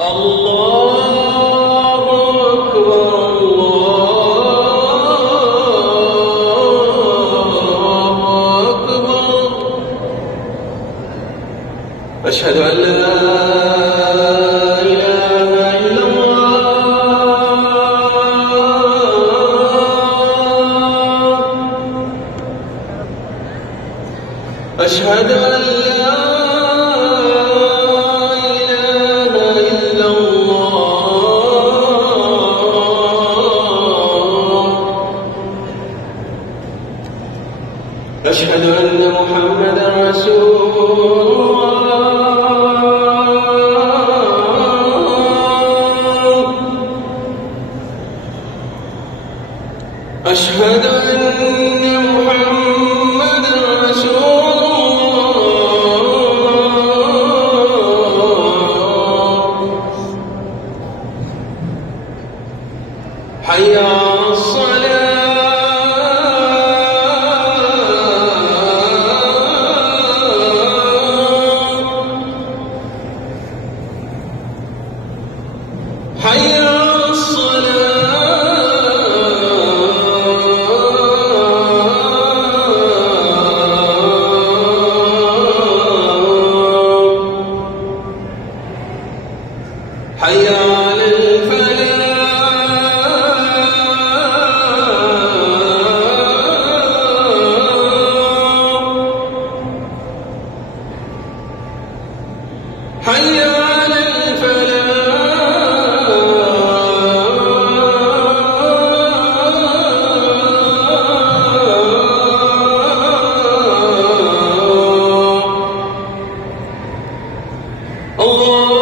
الله أكبر الله أكبر. أشهد أن لا إله إلا الله. أشهد أن لا أشهد أن محمدًا رسول الله. أشهد أن محمدًا رسول الله. حي على الصلاة. حي على الصلاة. حي على الفلاح. حي على الفلاح. الله